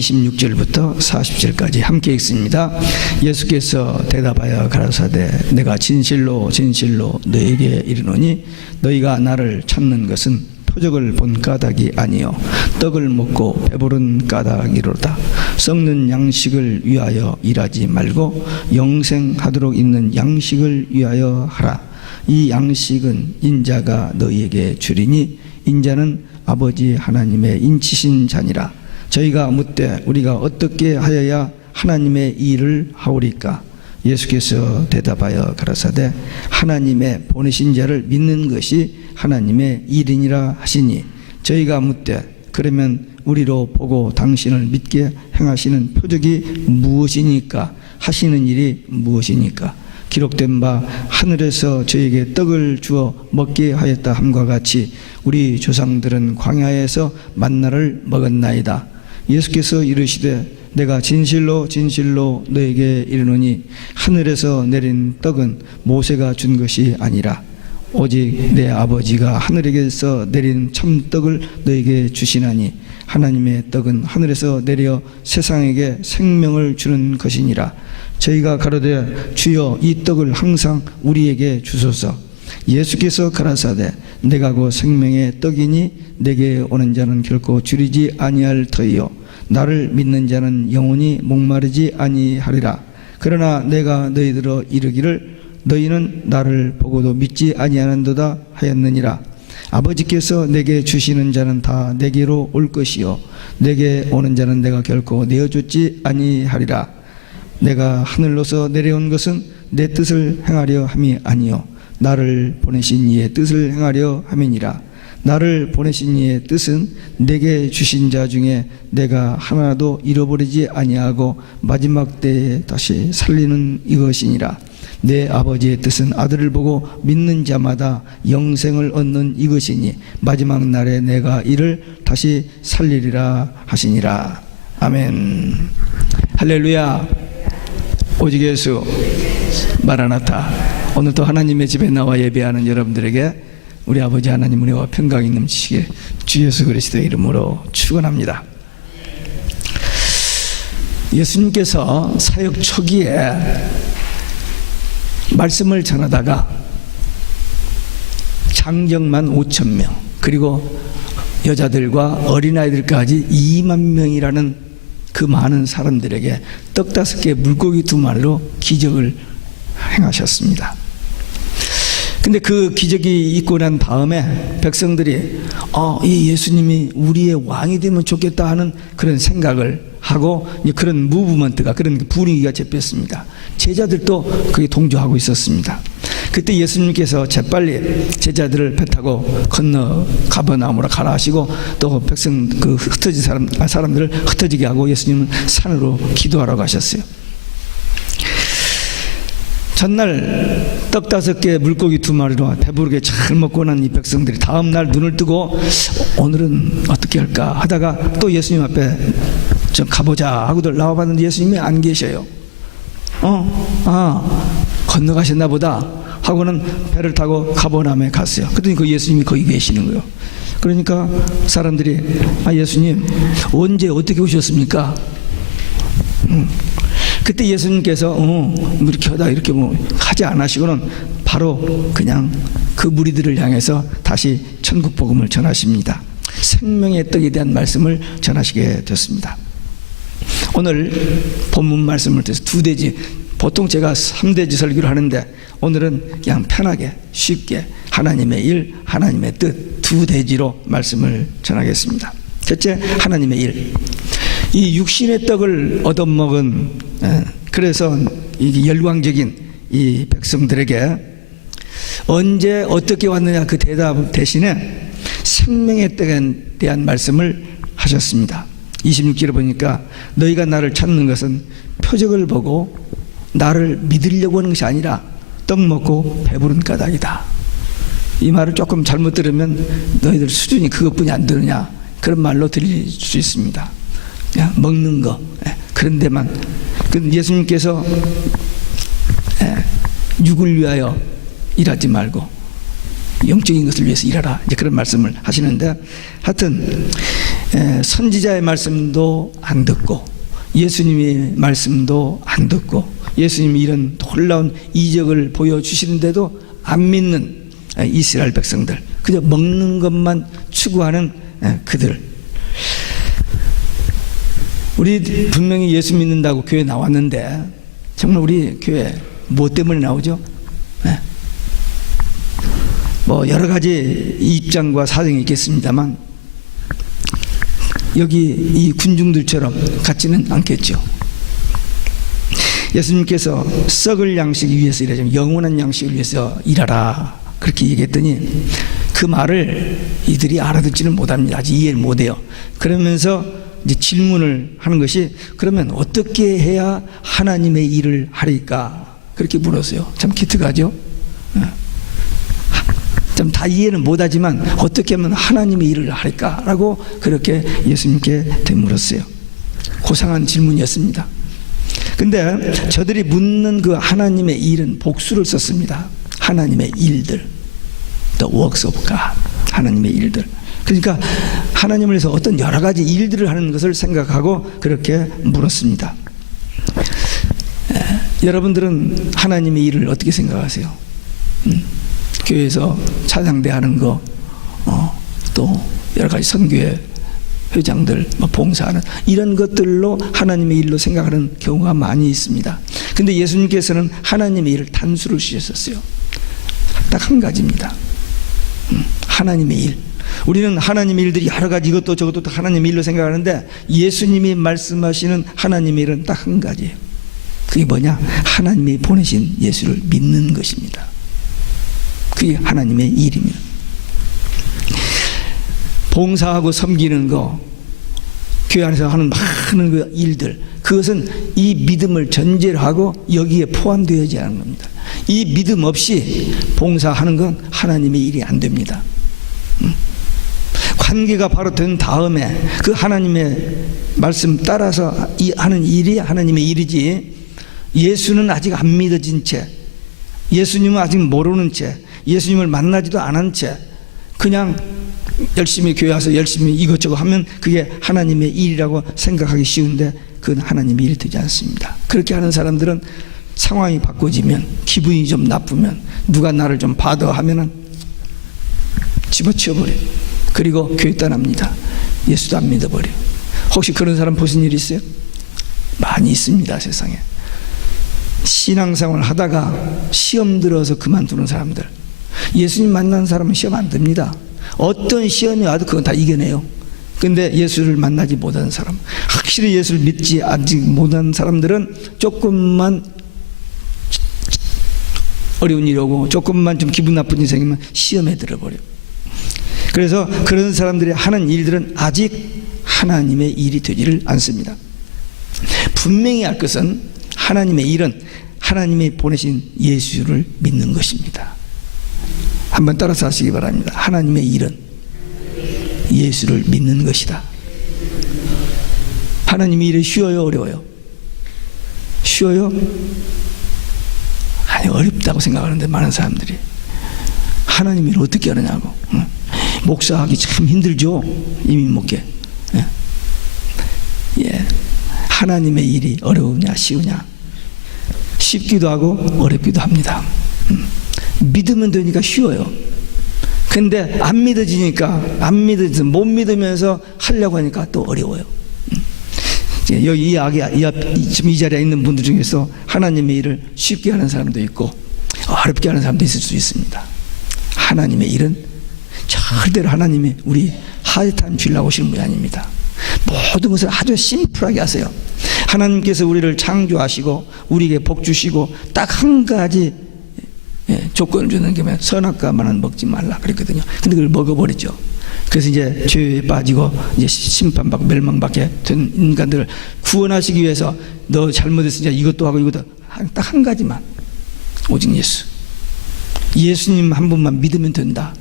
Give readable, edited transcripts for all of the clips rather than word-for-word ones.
26절부터 40절까지 함께 읽습니다. 예수께서 대답하여 가라사대 내가 진실로 진실로 너에게 이르노니 너희가 나를 찾는 것은 표적을 본 까닭이 아니요 떡을 먹고 배부른 까닭이로다. 썩는 양식을 위하여 일하지 말고 영생하도록 있는 양식을 위하여 하라. 이 양식은 인자가 너희에게 주리니 인자는 아버지 하나님의 인치신 자니라. 저희가 묻되 우리가 어떻게 하여야 하나님의 일을 하오리까? 예수께서 대답하여 가라사대 하나님의 보내신 자를 믿는 것이 하나님의 일이니라 하시니 저희가 묻되 그러면 우리로 보고 당신을 믿게 행하시는 표적이 무엇이니까? 하시는 일이 무엇이니까? 기록된 바 하늘에서 저에게 떡을 주어 먹게 하였다 함과 같이 우리 조상들은 광야에서 만나를 먹었나이다. 예수께서 이르시되 내가 진실로 진실로 너에게 이르노니 하늘에서 내린 떡은 모세가 준 것이 아니라 오직 내 아버지가 하늘에게서 내린 참떡을 너에게 주시나니 하나님의 떡은 하늘에서 내려 세상에게 생명을 주는 것이니라. 저희가 가로되 주여 이 떡을 항상 우리에게 주소서. 예수께서 가라사대 내가 곧 생명의 떡이니 내게 오는 자는 결코 줄이지 아니할 터이요 나를 믿는 자는 영원히 목마르지 아니하리라. 그러나 내가 너희들어 이르기를 너희는 나를 보고도 믿지 아니하는도다 하였느니라. 아버지께서 내게 주시는 자는 다 내게로 올 것이요 내게 오는 자는 내가 결코 내어주지 아니하리라. 내가 하늘로서 내려온 것은 내 뜻을 행하려 함이 아니요 나를 보내신 이의 뜻을 행하려 함이니라. 나를 보내신 이의 뜻은 내게 주신 자 중에 내가 하나도 잃어버리지 아니하고 마지막 때에 다시 살리는 이것이니라. 내 아버지의 뜻은 아들을 보고 믿는 자마다 영생을 얻는 이것이니 마지막 날에 내가 이를 다시 살리리라 하시니라. 아멘. 할렐루야. 오직 예수 마라나타. 오늘도 하나님의 집에 나와 예배하는 여러분들에게 우리 아버지 하나님 은혜와 평강이 넘치시길 주 예수 그리스도의 이름으로 축원합니다. 예수님께서 사역 초기에 말씀을 전하다가 장정만 5,000명 그리고 여자들과 어린아이들까지 2만 명이라는 그 많은 사람들에게 떡 5개 물고기 2마리로 기적을 행하셨습니다. 근데 그 기적이 있고 난 다음에 백성들이 이 예수님이 우리의 왕이 되면 좋겠다 하는 그런 생각을 하고 그런 무브먼트가 그런 분위기가 잡혔습니다. 제자들도 거기에 동조하고 있었습니다. 그때 예수님께서 재빨리 제자들을 배 타고 건너 가버나움으로 가라 하시고 또 백성 그 흩어진 사람들을 흩어지게 하고 예수님은 산으로 기도하러 가셨어요. 전날 떡 5개 물고기 2마리로 배부르게 잘 먹고 난 이 백성들이 다음 날 눈을 뜨고 오늘은 어떻게 할까 하다가 또 예수님 앞에 좀 가보자 하고들 나와봤는데 예수님이 안 계셔요. 건너가셨나 보다 하고는 배를 타고 가버나움에 갔어요. 그랬더니 그 예수님이 거기 계시는 거예요. 그러니까 사람들이 예수님 언제 어떻게 오셨습니까? 그때 예수님께서 이렇게 하다 이렇게 하지 않으시고는 바로 그냥 그 무리들을 향해서 다시 천국 복음을 전하십니다. 생명의 떡에 대한 말씀을 전하시게 됐습니다. 오늘 본문 말씀을 통해서 2대지 보통 제가 3대지 설교를 하는데 오늘은 그냥 편하게 쉽게 하나님의 일, 하나님의 뜻 2대지로 말씀을 전하겠습니다. 첫째, 하나님의 일. 이 육신의 떡을 얻어먹은 그래서 이 열광적인 이 백성들에게 언제 어떻게 왔느냐 그 대답 대신에 생명의 떡에 대한 말씀을 하셨습니다. 26절에 보니까 너희가 나를 찾는 것은 표적을 보고 나를 믿으려고 하는 것이 아니라 떡 먹고 배부른 까닭이다. 이 말을 조금 잘못 들으면 너희들 수준이 그것뿐이 안 되느냐 그런 말로 들릴 수 있습니다. 그냥 먹는 거 그런 데만. 예수님께서 육을 위하여 일하지 말고 영적인 것을 위해서 일하라. 이제 그런 말씀을 하시는데, 하여튼 선지자의 말씀도 안 듣고 예수님의 말씀도 안 듣고 예수님이 이런 놀라운 이적을 보여주시는데도 안 믿는 이스라엘 백성들, 그저 먹는 것만 추구하는 그들. 우리 분명히 예수 믿는다고 교회 나왔는데 정말 우리 교회 뭐 때문에 나오죠? 뭐 여러 가지 입장과 사정이 있겠습니다만 여기 이 군중들처럼 같지는 않겠죠. 예수님께서 썩을 양식 위해서 일하자면 영원한 양식을 위해서 일하라 그렇게 얘기했더니 그 말을 이들이 알아듣지는 못합니다. 아직 이해를 못해요. 그러면서 이제 질문을 하는 것이, 그러면 어떻게 해야 하나님의 일을 하리까? 그렇게 물었어요. 참 기특하죠? 좀 다 이해는 못하지만 어떻게 하면 하나님의 일을 할까라고 그렇게 예수님께 되물었어요. 고상한 질문이었습니다. 근데 저들이 묻는 그 하나님의 일은 복수를 썼습니다. 하나님의 일들, the works of God, 하나님의 일들. 그러니까 하나님을 위해서 어떤 여러 가지 일들을 하는 것을 생각하고 그렇게 물었습니다. 여러분들은 하나님의 일을 어떻게 생각하세요? 교회에서 찬양대 하는 거, 또 여러 가지 선교회 회장들 봉사하는 이런 것들로 하나님의 일로 생각하는 경우가 많이 있습니다. 근데 예수님께서는 하나님의 일을 단수를 쓰셨어요. 딱 한 가지입니다. 하나님의 일. 우리는 하나님의 일들이 여러 가지 이것도 저것도 다 하나님의 일로 생각하는데 예수님이 말씀하시는 하나님의 일은 딱 한 가지예요. 그게 뭐냐? 하나님이 보내신 예수를 믿는 것입니다. 그게 하나님의 일입니다. 봉사하고 섬기는 거, 교회 안에서 하는 많은 그 일들, 그것은 이 믿음을 전제로 하고 여기에 포함되어야지 하는 겁니다. 이 믿음 없이 봉사하는 건 하나님의 일이 안 됩니다. 관계가 바로 된 다음에 그 하나님의 말씀 따라서 하는 일이 하나님의 일이지, 예수는 아직 안 믿어진 채, 예수님은 아직 모르는 채, 예수님을 만나지도 않은 채 그냥 열심히 교회 와서 열심히 이것저것 하면 그게 하나님의 일이라고 생각하기 쉬운데 그건 하나님의 일이 되지 않습니다. 그렇게 하는 사람들은 상황이 바꿔지면, 기분이 좀 나쁘면, 누가 나를 좀 받아 하면은 집어치워버려요. 그리고 교회 떠납니다. 예수도 안 믿어버려요. 혹시 그런 사람 보신 일 있어요? 많이 있습니다, 세상에. 신앙생활 하다가 시험 들어서 그만두는 사람들. 예수님 만나는 사람은 시험 안 듭니다. 어떤 시험이 와도 그건 다 이겨내요. 근데 예수를 만나지 못하는 사람, 확실히 예수를 믿지 아직 못한 사람들은 조금만 어려운 일이 오고 조금만 좀 기분 나쁜 일이 생기면 시험에 들어버려요. 그래서 그런 사람들이 하는 일들은 아직 하나님의 일이 되지를 않습니다. 분명히 할 것은 하나님의 일은 하나님이 보내신 예수를 믿는 것입니다. 한번 따라서 하시기 바랍니다. 하나님의 일은 예수를 믿는 것이다. 하나님의 일이 쉬워요, 어려워요? 쉬워요? 아니, 어렵다고 생각하는데 많은 사람들이 하나님의 일을 어떻게 하느냐고. 목사하기 참 힘들죠, 이민 목회. 예. 하나님의 일이 어려우냐 쉬우냐? 쉽기도 하고 어렵기도 합니다. 믿으면 되니까 쉬워요. 근데 안 믿어지니까, 못 믿으면서 하려고 하니까 또 어려워요. 여기 지금 이 자리에 있는 분들 중에서 하나님의 일을 쉽게 하는 사람도 있고 어렵게 하는 사람도 있을 수 있습니다. 하나님의 일은 절대로 하나님이 우리 하드타임 주려고 오시는 분이 아닙니다. 모든 것을 아주 심플하게 하세요. 하나님께서 우리를 창조하시고 우리에게 복 주시고 딱 한 가지 조건을 주는 게 뭐냐? 선악과만은 먹지 말라 그랬거든요. 근데 그걸 먹어버렸죠. 그래서 이제 죄에 빠지고 이제 심판받고 멸망받게 된 인간들을 구원하시기 위해서 너 잘못했으니까 이것도 하고 이것도 딱 한 가지만, 오직 예수. 예수님 한 분만 믿으면 된다.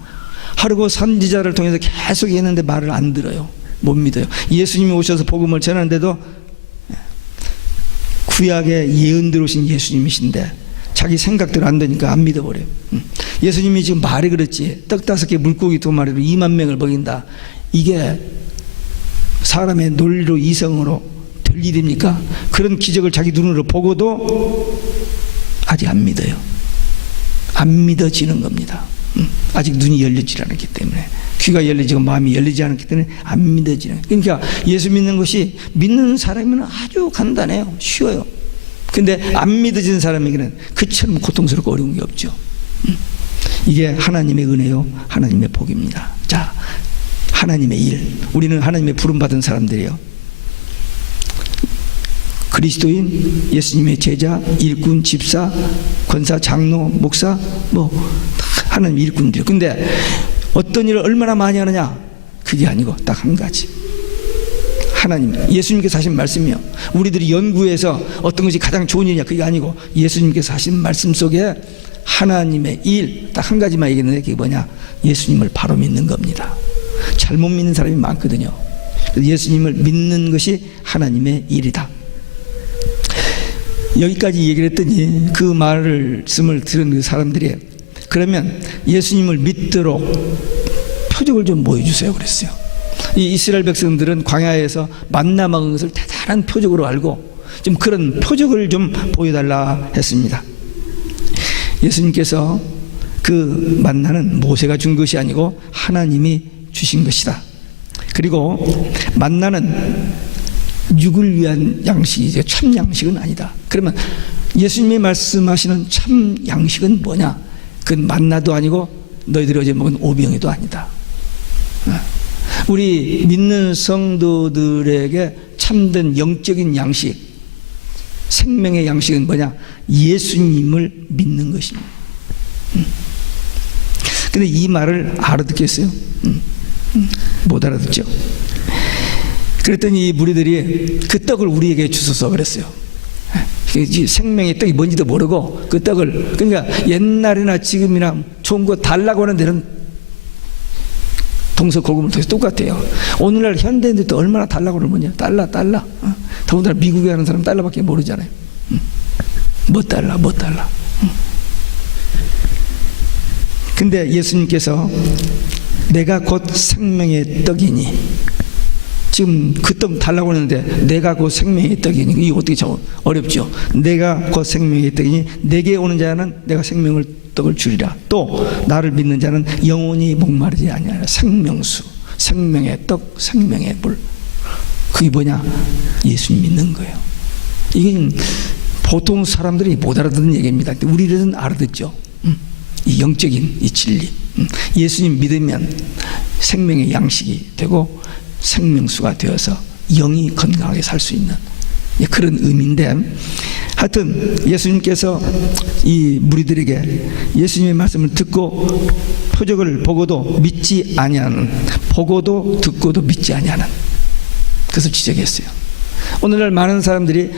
하루고 선지자를 통해서 계속 했는데 말을 안 들어요. 못 믿어요. 예수님이 오셔서 복음을 전하는데도 구약에 예언대로 오신 예수님이신데 자기 생각대로 안 되니까 안 믿어버려요. 예수님이 지금 말이 그랬지, 떡 5개 물고기 2마리로 2만 명을 먹인다, 이게 사람의 논리로 이성으로 될 일입니까? 그런 기적을 자기 눈으로 보고도 아직 안 믿어요. 안 믿어지는 겁니다. 아직 눈이 열리지 않았기 때문에, 귀가 열리지고 마음이 열리지 않았기 때문에 안 믿어지는. 그러니까 예수 믿는 것이 믿는 사람이면 아주 간단해요. 쉬워요. 근데 안 믿어지는 사람에게는 그처럼 고통스럽고 어려운 게 없죠. 이게 하나님의 은혜요, 하나님의 복입니다. 자, 하나님의 일. 우리는 하나님의 부름받은 사람들이에요. 그리스도인, 예수님의 제자, 일꾼, 집사, 권사, 장로, 목사, 뭐 하나님 일꾼들이에요. 근데 어떤 일을 얼마나 많이 하느냐, 그게 아니고 딱 한 가지. 하나님, 예수님께서 하신 말씀이요. 우리들이 연구해서 어떤 것이 가장 좋은 일이냐, 그게 아니고 예수님께서 하신 말씀 속에 하나님의 일 딱 한 가지만 얘기했는데, 그게 뭐냐, 예수님을 바로 믿는 겁니다. 잘못 믿는 사람이 많거든요. 예수님을 믿는 것이 하나님의 일이다. 여기까지 얘기를 했더니 그 말씀을 들은 그 사람들이, 그러면 예수님을 믿도록 표적을 좀 보여주세요 그랬어요. 이 이스라엘 백성들은 광야에서 만나 먹은 것을 대단한 표적으로 알고 좀 그런 표적을 좀 보여달라 했습니다. 예수님께서 그 만나는 모세가 준 것이 아니고 하나님이 주신 것이다. 그리고 만나는 육을 위한 양식이죠. 참 양식은 아니다. 그러면 예수님이 말씀하시는 참 양식은 뭐냐? 그건 만나도 아니고 너희들이 어제 먹은 오병이도 아니다. 우리 믿는 성도들에게 참된 영적인 양식, 생명의 양식은 뭐냐? 예수님을 믿는 것입니다. 근데 이 말을 알아듣겠어요? 못 알아듣죠. 그랬더니 이 무리들이 그 떡을 우리에게 주소서 그랬어요. 생명의 떡이 뭔지도 모르고 그 떡을, 그러니까 옛날이나 지금이나 좋은 거 달라고 하는 데는 동서골금을 통해서 똑같아요. 오늘날 현대인들도 얼마나 달라고 그러느냐. 달러. 더군다나 미국에 하는 사람 달러밖에 모르잖아요. 뭐 달러. 근데 예수님께서 내가 곧 생명의 떡이니, 지금 그 떡 달라고 하는데 내가 곧 생명의 떡이니, 이거 어떻게 참 어렵죠. 내가 곧 생명의 떡이니 내게 오는 자는 내가 생명의 떡을 주리라. 또 나를 믿는 자는 영원히 목마르지 아니하리라. 생명수, 생명의 떡, 생명의 물. 그게 뭐냐? 예수님 믿는 거예요. 이건 보통 사람들이 못 알아듣는 얘기입니다. 우리들은 알아듣죠. 이 영적인 이 진리. 예수님 믿으면 생명의 양식이 되고 생명수가 되어서 영이 건강하게 살 수 있는 그런 의미인데, 하여튼 예수님께서 이 무리들에게 예수님의 말씀을 듣고 표적을 보고도 믿지 아니하는, 보고도 듣고도 믿지 아니하는 그것을 지적했어요. 오늘날 많은 사람들이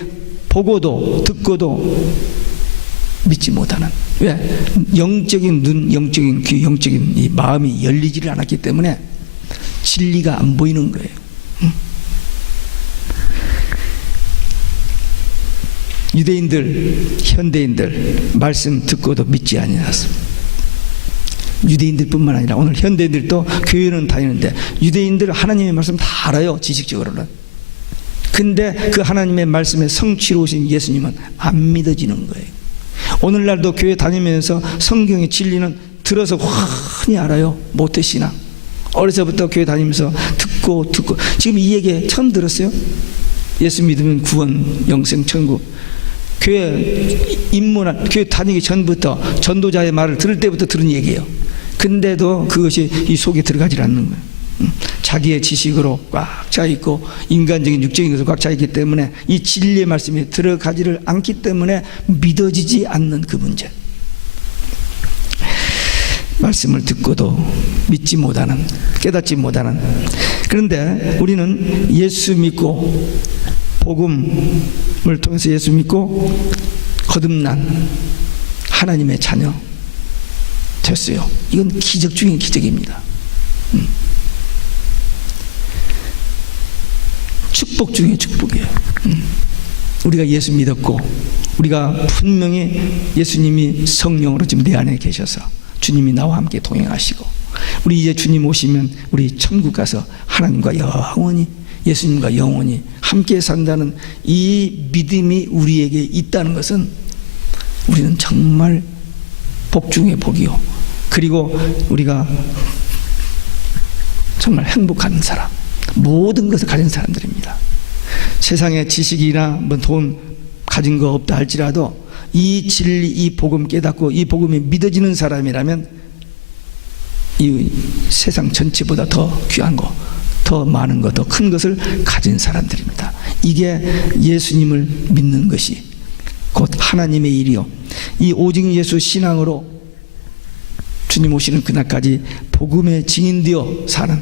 보고도 듣고도 믿지 못하는, 왜? 영적인 눈, 영적인 귀, 영적인 이 마음이 열리지를 않았기 때문에 진리가 안 보이는 거예요. 유대인들, 현대인들 말씀 듣고도 믿지 아니하였습니다. 유대인들뿐만 아니라 오늘 현대인들도 교회는 다니는데 유대인들 하나님의 말씀 다 알아요, 지식적으로는. 근데 그 하나님의 말씀에 성취로 오신 예수님은 안 믿어지는 거예요. 오늘날도 교회 다니면서 성경의 진리는 들어서 환히 알아요. 모태신앙. 어려서부터 교회 다니면서 듣고 지금 이 얘기 처음 들었어요? 예수 믿으면 구원, 영생, 천국. 교회 입문한, 교회 다니기 전부터 전도자의 말을 들을 때부터 들은 얘기예요. 근데도 그것이 이 속에 들어가지 않는 거예요. 자기의 지식으로 꽉 차 있고 인간적인 육적인 것으로 꽉 차 있기 때문에 이 진리의 말씀이 들어가지를 않기 때문에 믿어지지 않는 그 문제. 말씀을 듣고도 믿지 못하는, 깨닫지 못하는. 그런데 우리는 예수 믿고 복음을 통해서 예수 믿고 거듭난 하나님의 자녀 됐어요. 이건 기적 중인 기적입니다. 축복 중에 축복이에요. 우리가 예수 믿었고 우리가 분명히 예수님이 성령으로 지금 내 안에 계셔서 주님이 나와 함께 동행하시고 우리 이제 주님 오시면 우리 천국 가서 하나님과 영원히 예수님과 영원히 함께 산다는 이 믿음이 우리에게 있다는 것은 우리는 정말 복 중의 복이요, 그리고 우리가 정말 행복한 사람, 모든 것을 가진 사람들입니다. 세상에 지식이나 뭐 돈 가진 거 없다 할지라도 이 진리, 이 복음 깨닫고 이 복음이 믿어지는 사람이라면 이 세상 전체보다 더 귀한 거, 더 많은 것, 더 큰 것을 가진 사람들입니다. 이게 예수님을 믿는 것이 곧 하나님의 일이요, 이 오직 예수 신앙으로 주님 오시는 그날까지 복음의 증인되어 사는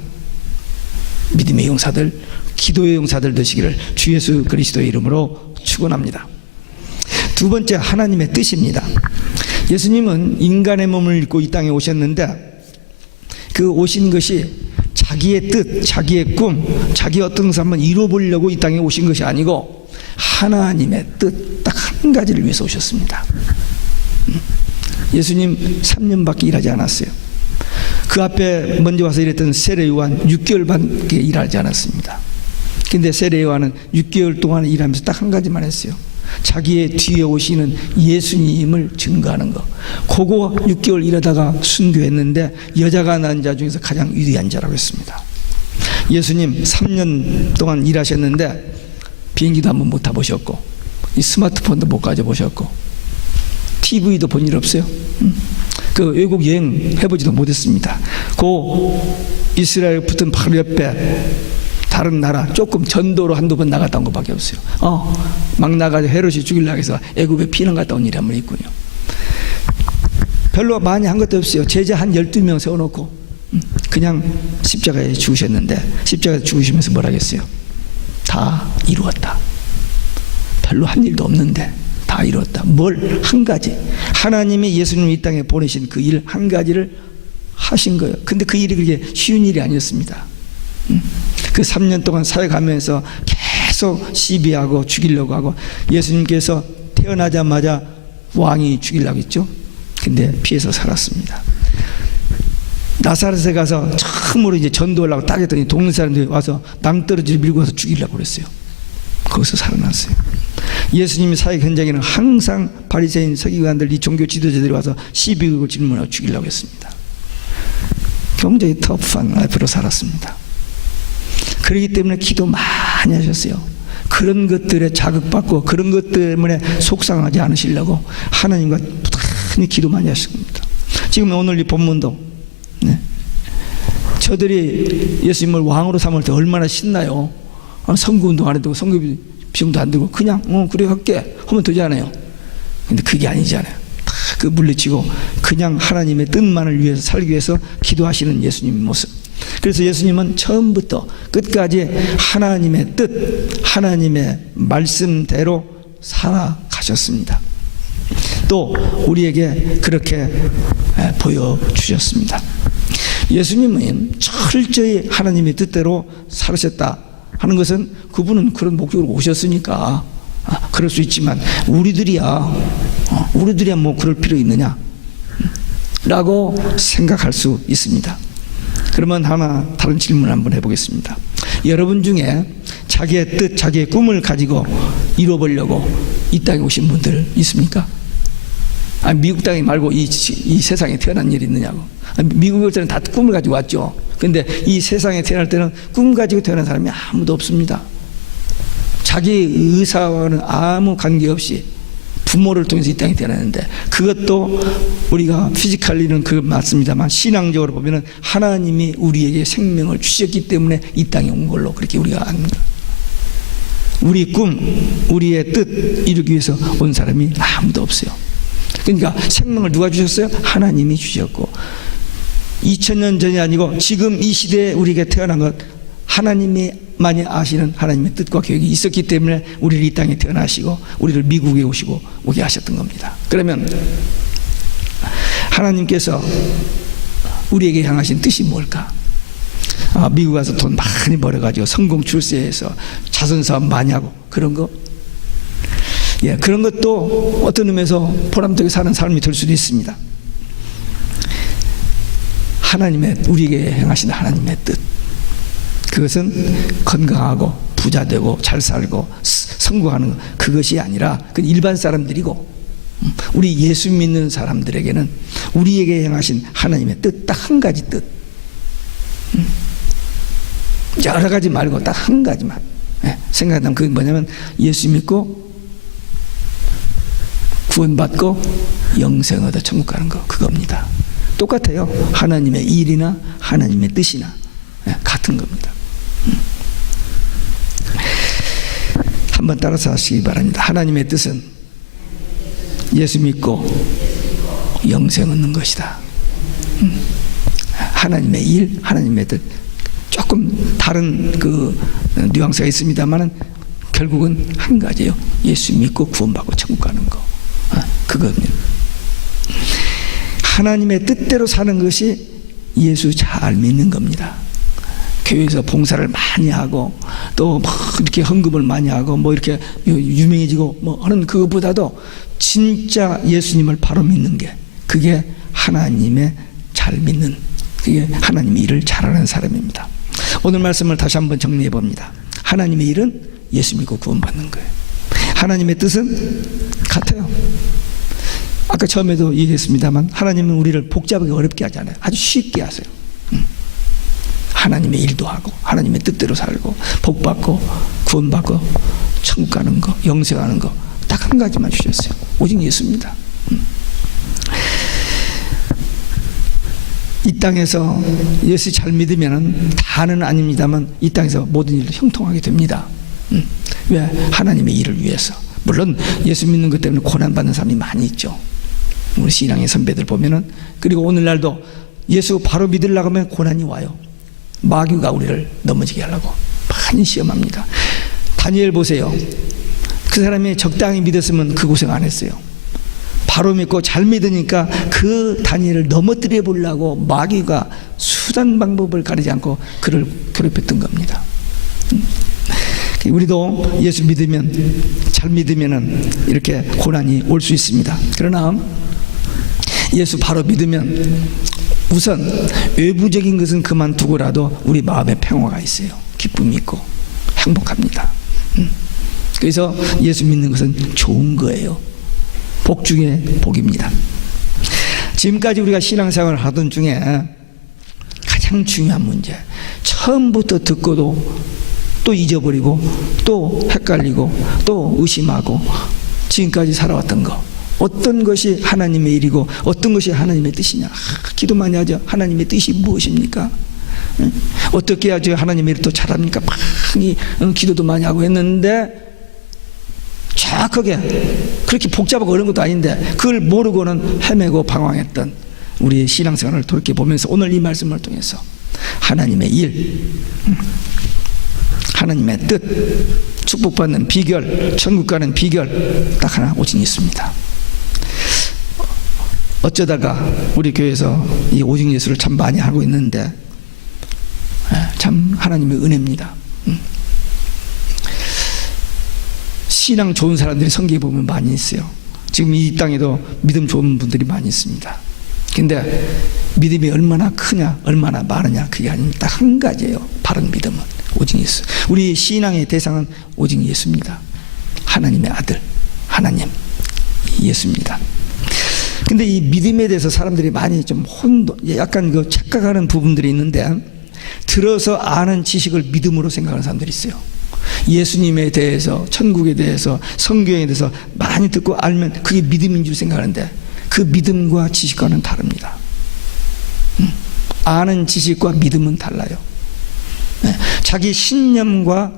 믿음의 용사들, 기도의 용사들 되시기를 주 예수 그리스도의 이름으로 축원합니다. 두 번째, 하나님의 뜻입니다. 예수님은 인간의 몸을 입고 이 땅에 오셨는데 그 오신 것이 자기의 뜻, 자기의 꿈, 자기 어떤 것을 한번 이루어보려고 이 땅에 오신 것이 아니고 하나님의 뜻 딱 한 가지를 위해서 오셨습니다. 예수님 3년밖에 일하지 않았어요. 그 앞에 먼저 와서 일했던 세례 요한 6개월밖에 일하지 않았습니다. 근데 세례 요한은 6개월 동안 일하면서 딱 한 가지만 했어요. 자기의 뒤에 오시는 예수님을 증거하는 거. 그거 6개월 일하다가 순교했는데 여자가 낳은 자 중에서 가장 위대한 자라고 했습니다. 예수님 3년 동안 일하셨는데 비행기도 한번 못 타보셨고 이 스마트폰도 못 가져보셨고 TV도 본 일 없어요. 그 외국 여행 해보지도 못했습니다. 그 이스라엘 붙은 바로 옆에 다른 나라 조금 전도로 한두 번 나갔다 온 것밖에 없어요. 막 나가서 헤롯이 죽이려고 해서 애굽에 피난 갔다 온 일이 한 번 있군요. 별로 많이 한 것도 없어요. 제자 한 12명 세워놓고 그냥 십자가에 죽으셨는데 십자가에 죽으시면서 뭐라 했어요? 다 이루었다. 별로 한 일도 없는데 다 이루었다. 뭘? 한 가지. 하나님이 예수님을 이 땅에 보내신 그 일 한 가지를 하신 거예요. 근데 그 일이 그렇게 쉬운 일이 아니었습니다. 그 3년 동안 사역하면서 계속 시비하고 죽이려고 하고 예수님께서 태어나자마자 왕이 죽이려고 했죠. 근데 피해서 살았습니다. 나사렛에 가서 처음으로 이제 전도하려고 딱 했더니 동네 사람들이 와서 낭떠러지를 밀고 와서 죽이려고 그랬어요. 거기서 살아났어요. 예수님의 사역 현장에는 항상 바리새인 서기관들, 이 종교 지도자들이 와서 시비 걸고 질문하고 죽이려고 했습니다. 굉장히 터프한 라이프로 살았습니다. 그렇기 때문에 기도 많이 하셨어요. 그런 것들에 자극받고 그런 것 때문에 속상하지 않으시려고 하나님과 부단히 기도 많이 하십니다. 지금 오늘 이 본문도 저들이 예수님을 왕으로 삼을 때 얼마나 신나요. 선거운동 안 해도 선거 비용도 안 들고 그냥 그래 할게 하면 되잖아요. 근데 그게 아니잖아요. 다 그 물리치고 그냥 하나님의 뜻만을 위해서 살기 위해서 기도하시는 예수님의 모습. 그래서 예수님은 처음부터 끝까지 하나님의 뜻, 하나님의 말씀대로 살아가셨습니다. 또 우리에게 그렇게 보여주셨습니다. 예수님은 철저히 하나님의 뜻대로 살으셨다 하는 것은 그분은 그런 목적으로 오셨으니까 그럴 수 있지만 우리들이야 뭐 그럴 필요 있느냐 라고 생각할 수 있습니다. 그러면 하나 다른 질문 한번 해보겠습니다. 여러분 중에 자기의 뜻, 자기의 꿈을 가지고 이뤄보려고 이 땅에 오신 분들 있습니까? 미국 땅에 말고 이 세상에 태어난 일이 있느냐고. 미국 올 때는 다 꿈을 가지고 왔죠. 근데 이 세상에 태어날 때는 꿈 가지고 태어난 사람이 아무도 없습니다. 자기 의사와는 아무 관계없이 부모를 통해서 이 땅에 태어났는데 그것도 우리가 피지컬리는 그거 맞습니다만 신앙적으로 보면은 하나님이 우리에게 생명을 주셨기 때문에 이 땅에 온 걸로 그렇게 우리가 압니다. 우리 꿈, 우리의 뜻 이루기 위해서 온 사람이 아무도 없어요. 그러니까 생명을 누가 주셨어요? 하나님이 주셨고 2000년 전이 아니고 지금 이 시대에 우리에게 태어난 것 하나님만이 아시는 하나님의 뜻과 계획이 있었기 때문에 우리를 이 땅에 태어나시고 우리를 미국에 오시고 오게 하셨던 겁니다. 그러면 하나님께서 우리에게 향하신 뜻이 뭘까? 미국 가서 돈 많이 벌어가지고 성공 출세해서 자선사업 많이 하고 그런 거? 예, 그런 것도 어떤 의미에서 보람되게 사는 삶이 될 수도 있습니다. 하나님의, 우리에게 행하신 하나님의 뜻, 그것은 건강하고 부자되고 잘 살고 성공하는 것, 그것이 아니라 그건 일반 사람들이고, 우리 예수 믿는 사람들에게는 우리에게 행하신 하나님의 뜻, 딱 한 가지 뜻, 여러 가지 말고 딱 한 가지만 생각하면, 그게 뭐냐면 예수 믿고 구원받고 영생 얻어 천국 가는 거, 그겁니다. 똑같아요. 하나님의 일이나 하나님의 뜻이나 같은 겁니다. 한번 따라서 하시기 바랍니다. 하나님의 뜻은 예수 믿고 영생 얻는 것이다. 하나님의 일, 하나님의 뜻, 조금 다른 그 뉘앙스가 있습니다만은 결국은 한 가지예요. 예수 믿고 구원받고 천국 가는 거, 그겁니다. 하나님의 뜻대로 사는 것이 예수 잘 믿는 겁니다. 교회에서 봉사를 많이 하고 또 막 이렇게 헌금을 많이 하고 뭐 이렇게 유명해지고 뭐 하는 그것보다도 진짜 예수님을 바로 믿는 게, 그게 하나님의 잘 믿는, 그게 하나님의 일을 잘하는 사람입니다. 오늘 말씀을 다시 한번 정리해 봅니다. 하나님의 일은 예수 믿고 구원받는 거예요. 하나님의 뜻은 같아요. 아까 처음에도 얘기했습니다만 하나님은 우리를 복잡하게 어렵게 하지 않아요. 아주 쉽게 하세요. 하나님의 일도 하고 하나님의 뜻대로 살고 복받고 구원받고 천국 가는 거, 영생하는 거, 딱 한 가지만 주셨어요. 오직 예수입니다. 이 땅에서 예수 잘 믿으면, 다는 아닙니다만 이 땅에서 모든 일을 형통하게 됩니다. 왜? 하나님의 일을 위해서. 물론 예수 믿는 것 때문에 고난받는 사람이 많이 있죠. 우리 신앙의 선배들 보면은. 그리고 오늘날도 예수 바로 믿으려고 하면 고난이 와요. 마귀가 우리를 넘어지게 하려고 많이 시험합니다. 다니엘 보세요. 그 사람이 적당히 믿었으면 그 고생 안 했어요. 바로 믿고 잘 믿으니까 그 다니엘을 넘어뜨려 보려고 마귀가 수단 방법을 가리지 않고 그를 괴롭혔던 겁니다. 우리도 예수 믿으면, 잘 믿으면은 이렇게 고난이 올 수 있습니다. 그러나 예수 바로 믿으면 우선 외부적인 것은 그만두고라도 우리 마음에 평화가 있어요. 기쁨이 있고 행복합니다. 그래서 예수 믿는 것은 좋은 거예요. 복 중에 복입니다. 지금까지 우리가 신앙생활을 하던 중에 가장 중요한 문제, 처음부터 듣고도 또 잊어버리고 또 헷갈리고 또 의심하고 지금까지 살아왔던 거, 어떤 것이 하나님의 일이고 어떤 것이 하나님의 뜻이냐. 기도 많이 하죠. 하나님의 뜻이 무엇입니까? 어떻게 해야지 하나님의 일을 또 잘합니까? 많이 기도도 많이 하고 했는데 정확하게 그렇게 복잡하고 어려운 것도 아닌데 그걸 모르고는 헤매고 방황했던 우리의 신앙생활을 돌이켜보면서 오늘 이 말씀을 통해서 하나님의 일, 하나님의 뜻, 축복받는 비결, 천국 가는 비결 딱 하나 오직 있습니다. 어쩌다가 우리 교회에서 이 오직 예수를 참 많이 하고 있는데 참 하나님의 은혜입니다. 신앙 좋은 사람들이 성경에 보면 많이 있어요. 지금 이 땅에도 믿음 좋은 분들이 많이 있습니다. 근데 믿음이 얼마나 크냐, 얼마나 많으냐, 그게 아닙니다. 딱 한 가지예요. 바른 믿음은 오직 예수. 우리 신앙의 대상은 오직 예수입니다. 하나님의 아들, 하나님 예수입니다. 근데 이 믿음에 대해서 사람들이 많이 좀 약간 그 착각하는 부분들이 있는데, 들어서 아는 지식을 믿음으로 생각하는 사람들이 있어요. 예수님에 대해서, 천국에 대해서, 성경에 대해서 많이 듣고 알면 그게 믿음인 줄 생각하는데 그 믿음과 지식과는 다릅니다. 아는 지식과 믿음은 달라요. 자기 신념과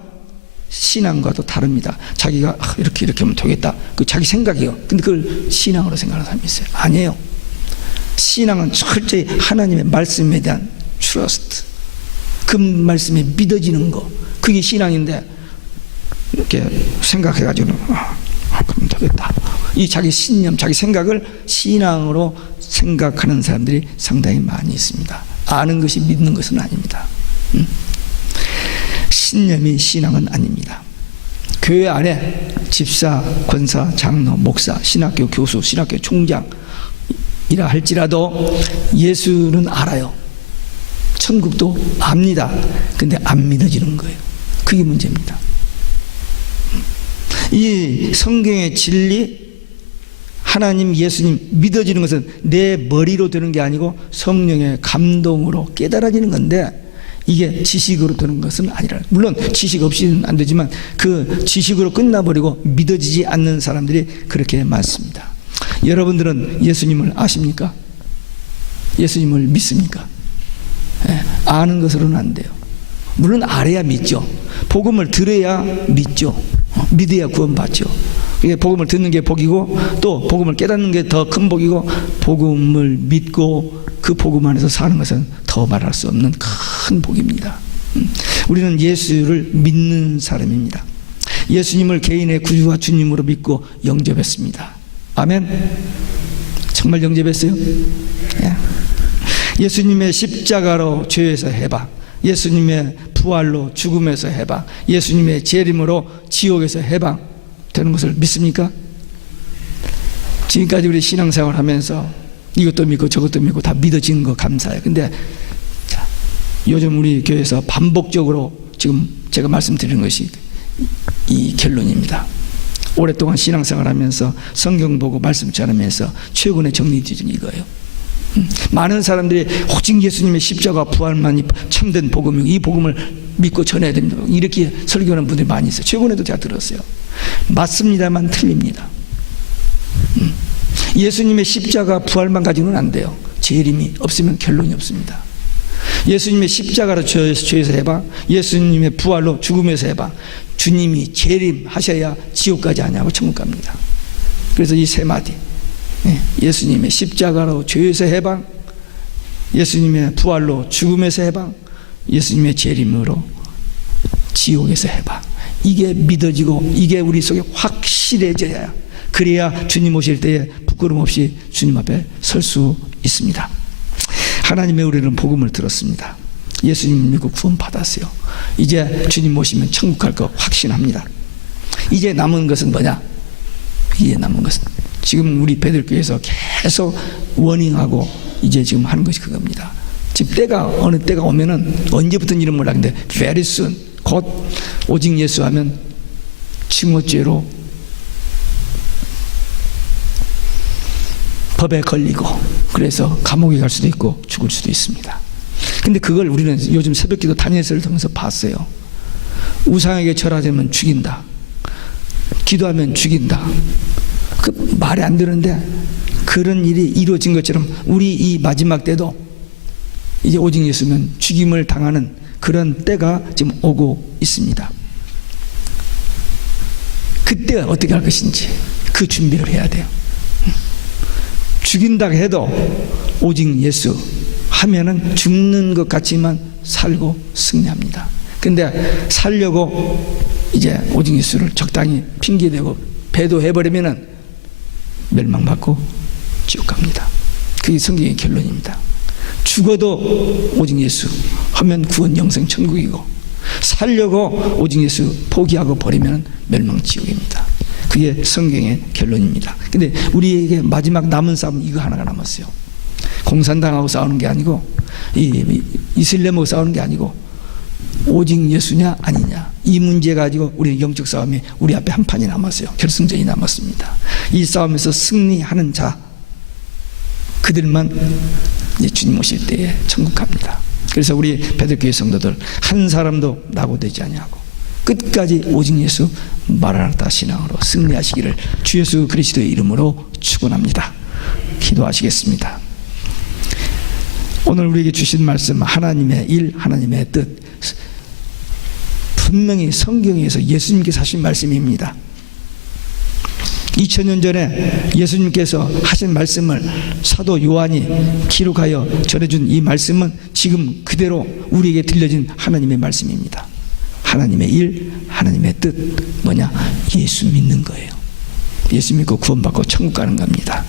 신앙과도 다릅니다. 자기가 이렇게 하면 되겠다, 그 자기 생각이에요. 근데 그걸 신앙으로 생각하는 사람이 있어요. 아니에요. 신앙은 철저히 하나님의 말씀에 대한 트러스트, 그 말씀에 믿어지는 거, 그게 신앙인데 이렇게 생각해가지고 그러면 되겠다, 이 자기 신념, 자기 생각을 신앙으로 생각하는 사람들이 상당히 많이 있습니다. 아는 것이 믿는 것은 아닙니다. 신념이 신앙은 아닙니다. 교회 안에 집사, 권사, 장로, 목사, 신학교 교수, 신학교 총장이라 할지라도 예수는 알아요. 천국도 압니다. 근데 안 믿어지는 거예요. 그게 문제입니다. 이 성경의 진리, 하나님, 예수님 믿어지는 것은 내 머리로 되는 게 아니고 성령의 감동으로 깨달아지는 건데, 이게 지식으로 되는 것은 아니라, 물론 지식 없이는 안 되지만 그 지식으로 끝나버리고 믿어지지 않는 사람들이 그렇게 많습니다. 여러분들은 예수님을 아십니까? 예수님을 믿습니까? 아는 것으로는 안 돼요. 물론 알아야 믿죠. 복음을 들어야 믿죠. 믿어야 구원받죠. 복음을 듣는 게 복이고, 또 복음을 깨닫는 게 더 큰 복이고, 복음을 믿고 그 복음 안에서 사는 것은 더 말할 수 없는 큰 복입니다. 우리는 예수를 믿는 사람입니다. 예수님을 개인의 구주와 주님으로 믿고 영접했습니다. 아멘. 정말 영접했어요? 예수님의 십자가로 죄에서 해방, 예수님의 부활로 죽음에서 해방, 예수님의 재림으로 지옥에서 해방 되는 것을 믿습니까? 지금까지 우리 신앙생활 하면서 이것도 믿고 저것도 믿고 다 믿어지는 거 감사해요. 근데 요즘 우리 교회에서 반복적으로 지금 제가 말씀드리는 것이 이 결론입니다. 오랫동안 신앙생활 하면서 성경 보고 말씀 전하면서 최근의 정리지는 이거예요. 많은 사람들이 오직 예수님의 십자가 부활만이 참된 복음이고 이 복음을 믿고 전해야 됩니다, 이렇게 설교하는 분들이 많이 있어요. 최근에도 제가 들었어요. 맞습니다만 틀립니다. 예수님의 십자가 부활만 가지고는 안 돼요. 재림이 없으면 결론이 없습니다. 예수님의 십자가로 죄에서 해방, 예수님의 부활로 죽음에서 해방, 주님이 재림하셔야 지옥까지 아니하고 천국 갑니다. 그래서 이 세 마디, 예수님의 십자가로 죄에서 해방, 예수님의 부활로 죽음에서 해방, 예수님의 재림으로 지옥에서 해방, 이게 믿어지고 이게 우리 속에 확실해져야, 그래야 주님 오실 때에 부끄럼 없이 주님 앞에 설 수 있습니다. 하나님의 우리는 복음을 들었습니다. 예수님 믿고 구원 받았어요. 이제 주님 오시면 천국 갈 거 확신합니다. 이제 남은 것은 뭐냐? 이제 남은 것은 지금 우리 배들교회에서 계속 워닝하고 이제 지금 하는 것이 그겁니다. 지금 때가, 어느 때가 오면은 언제부터는 이름 몰라. 근데 very soon, 곧 오직 예수 하면 증오죄로 법에 걸리고, 그래서 감옥에 갈 수도 있고 죽을 수도 있습니다. 근데 그걸 우리는 요즘 새벽기도 다니엘서를 통해서 봤어요. 우상에게 절하자면 죽인다, 기도하면 죽인다. 그 말이 안 되는데 그런 일이 이루어진 것처럼 우리 이 마지막 때도 이제 오직 예수면 죽임을 당하는 그런 때가 지금 오고 있습니다. 그때 어떻게 할 것인지 그 준비를 해야 돼요. 죽인다 해도 오직 예수 하면은 죽는 것 같지만 살고 승리합니다. 근데 살려고 이제 오직 예수를 적당히 핑계대고 배도해버리면은 멸망받고 지옥 갑니다. 그게 성경의 결론입니다. 죽어도 오직 예수 하면 구원 영생 천국이고, 살려고 오직 예수 포기하고 버리면 멸망 지옥입니다. 그게 성경의 결론입니다. 근데 우리에게 마지막 남은 싸움은 이거 하나가 남았어요. 공산당하고 싸우는 게 아니고 이슬람하고 싸우는 게 아니고 오직 예수냐 아니냐, 이 문제 가지고 우리는 영적 싸움이 우리 앞에 한 판이 남았어요. 결승전이 남았습니다. 이 싸움에서 승리하는 자, 그들만 이제 주님 오실 때에 천국 갑니다. 그래서 우리 배들교회 성도들 한 사람도 낙오되지 아니하고 끝까지 오직 예수 마라나타 신앙으로 승리하시기를 주 예수 그리스도의 이름으로 축원합니다. 기도하시겠습니다. 오늘 우리에게 주신 말씀, 하나님의 일, 하나님의 뜻, 분명히 성경에서 예수님께서 하신 말씀입니다. 2000년 전에 예수님께서 하신 말씀을 사도 요한이 기록하여 전해준 이 말씀은 지금 그대로 우리에게 들려진 하나님의 말씀입니다. 하나님의 일, 하나님의 뜻, 뭐냐? 예수 믿는 거예요. 예수 믿고 구원받고 천국 가는 겁니다.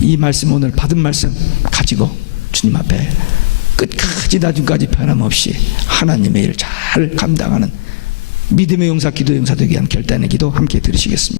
이 말씀, 오늘 받은 말씀 가지고 주님 앞에 끝까지 나중까지 변함없이 하나님의 일을 잘 감당하는 믿음의 용사, 기도 용사 되기 위한 결단의 기도 함께 들으시겠습니다.